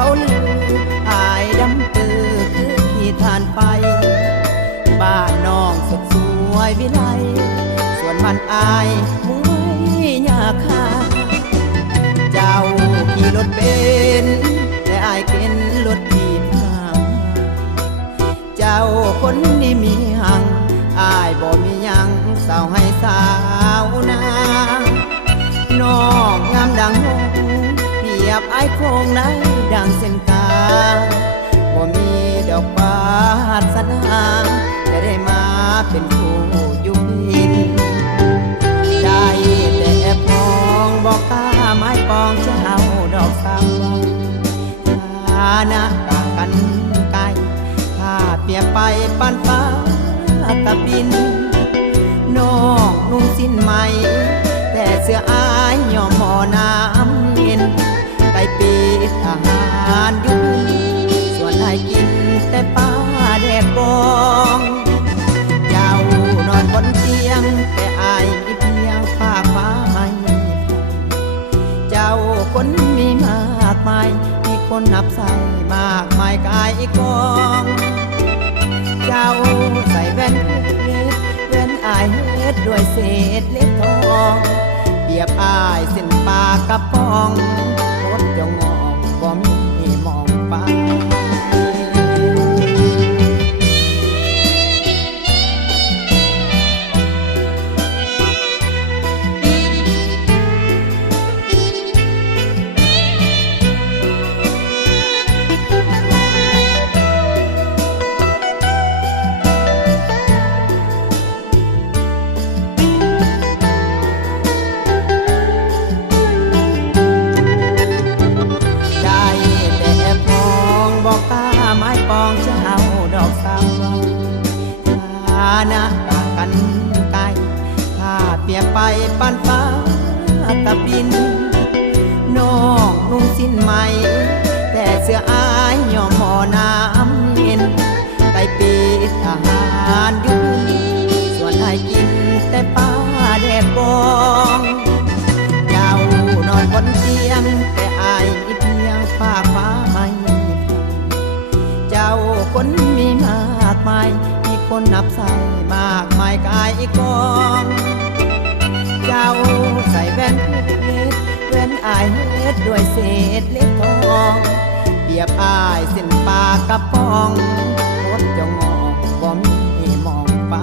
เขาลืออายดำตือคือขี้ทานไปบ้านน้องสุดสวยวิไลส่วนบ้านอายมุ้ยยาคาเจ้าขี่รถเบนซ์แต่อายเป็นรถที่พาเจ้าคนนี้มีหังอายบ่มียังสาวให้สาวนางน้องงามดังหงเปรียบไอ้โคงไหนดังเส้นกาบ่มีดอกปาสนาจะได้มาเป็นคู่อยู่พินได้แต่แอบมองบอกกล้าไม้ปองเจ้าดอกสาวฐานะต่างกันไกลถ้าเปรียบไปปานฟ้ากับดินน้องนุ่งสิ้นไหมแต่เสื้ออายย่อมหมอน้ำเย็นไก่ปีทหารอยู่ส่วนให้กินแต่ปลาแดกบองเจ้านอนบนเตียงแต่อายมีเพียงฝากฟ้าไม่เจ้าคนมีมากมายมีคนนับใส่มากมายกายกองเจ้าใส่แว่นเว้นอายเฮ็ดด้วยเศษเล็กทองเปรียบอายเส้นปากกับปองรถจะงอกบ่มีมองไปนะต่างกันไกลถ้าเปรียบไปปานฟ้ากับดินน้องนุ่งสิ้นไหมแต่เสื้ออายย่อมหมอน้ำเย็นไก่ปีทหารอยู่ส่วนให้กินแต่ปลาแดกบองเจ้านอนบนเตียงแต่อายมีเพียงฝากฟ้าไม่เจ้าคนมีมากมายคนนับใส่มากมายกายกองเจ้าใส่แว่นเว้นอายเฮ็ดด้วยเศษเล็กทองเปรียบอายเส้นปากกับปองรถจะงอกบ่มีมองไป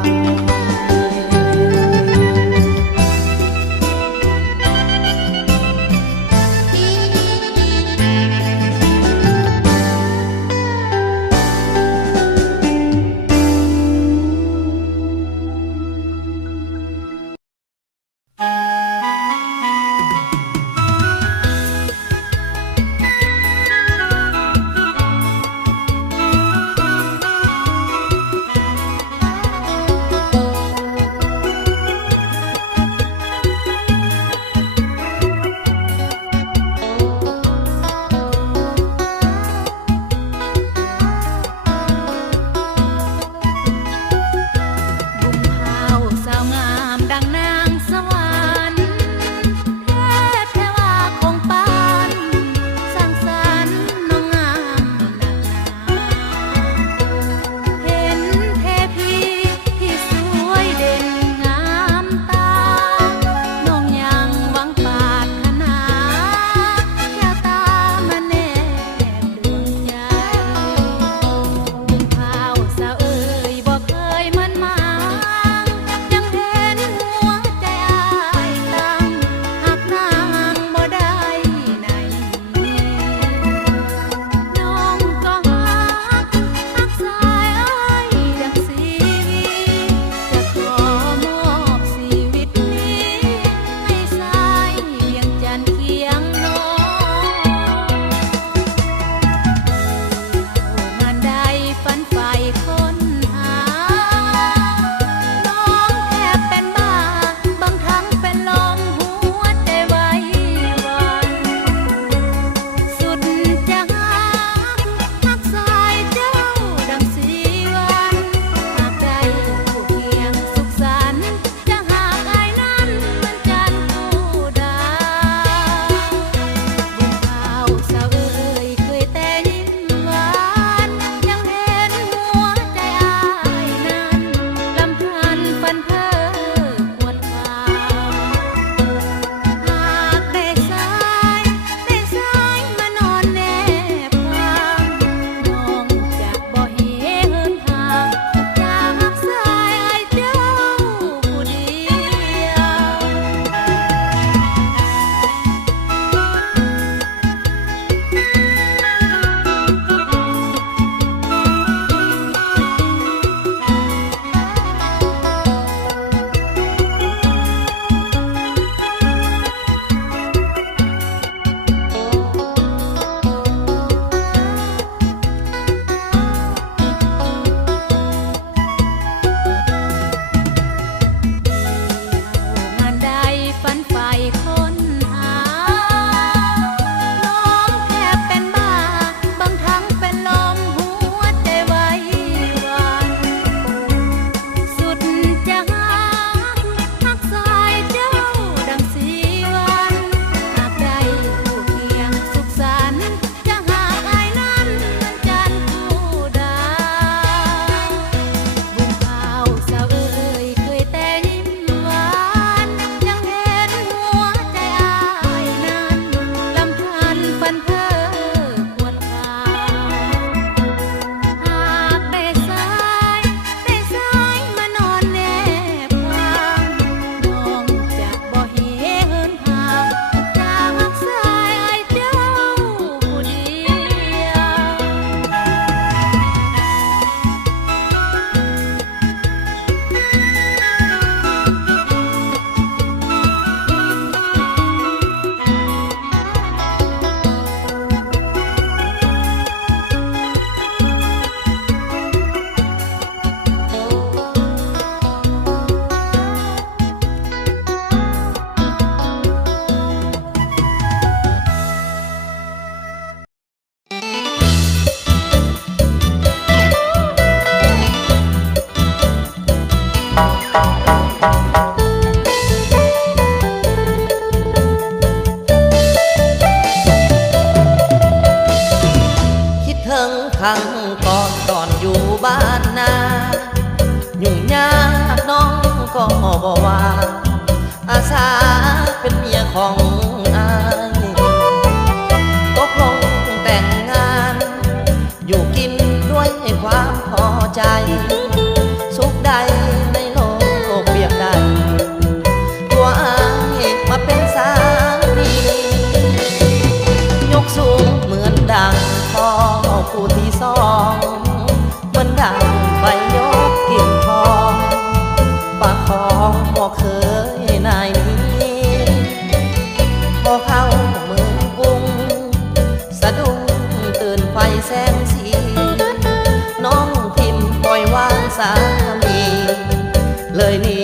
เลยหนี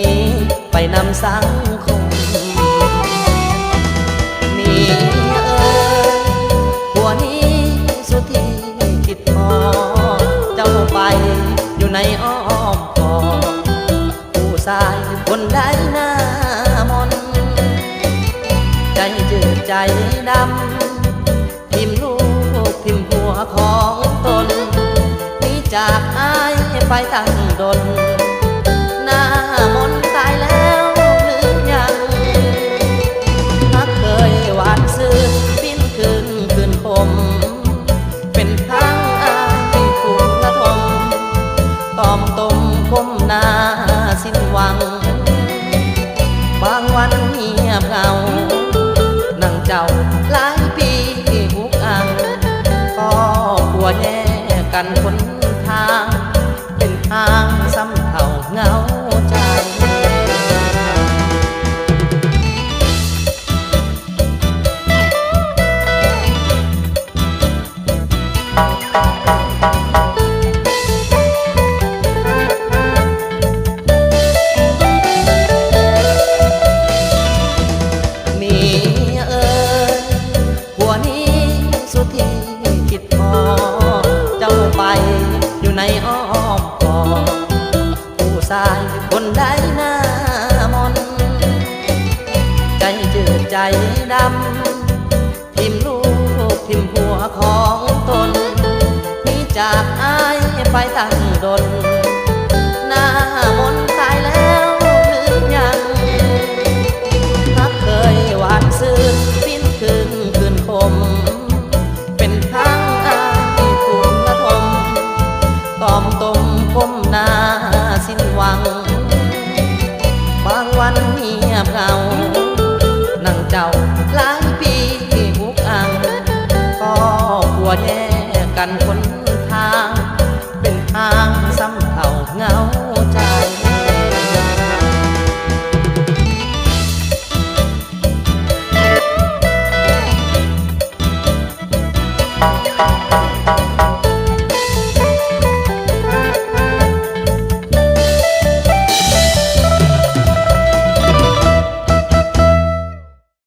ไปนำสังคมนี่หัวนี้สุดที่คิดพอเจ้าไปอยู่ในอ้อมกอดผู้ชายคนใดหน้ามนใจจืดใจดำทิมลูกทิมหัวของตนนี่จากอ้ายไปตั้งดนหน้ามนตายแล้วหรือยังถ้าเคยหวานซื่อปิ้นคืนคมเป็นทางอ้ายถูกระทมตอมตมคมหน้าสิ้นหวังบางวันเงียบเหงานั่งเจ้าหลายปีหุกอังก็กลัวแย่กันคนทางเป็นทางซ้ำเท่าเหงาใจในอ้อมกอดผู้ชายคนใดหน้ามนใจจืดใจดำทิมลูกทิมหัวของตนนี่จากอ้ายไปตั้งดนหน้ามนตายแล้วหรือยังถ้าเคยหวานซื่อปิ้นคืนคมเป็นทางอ้ายถูกระทมตอมตมคมหน้าสิ้นหวังบางวันเงียบเหงานั่งเจ้าหลายปีหุกอังก็กลัวแย่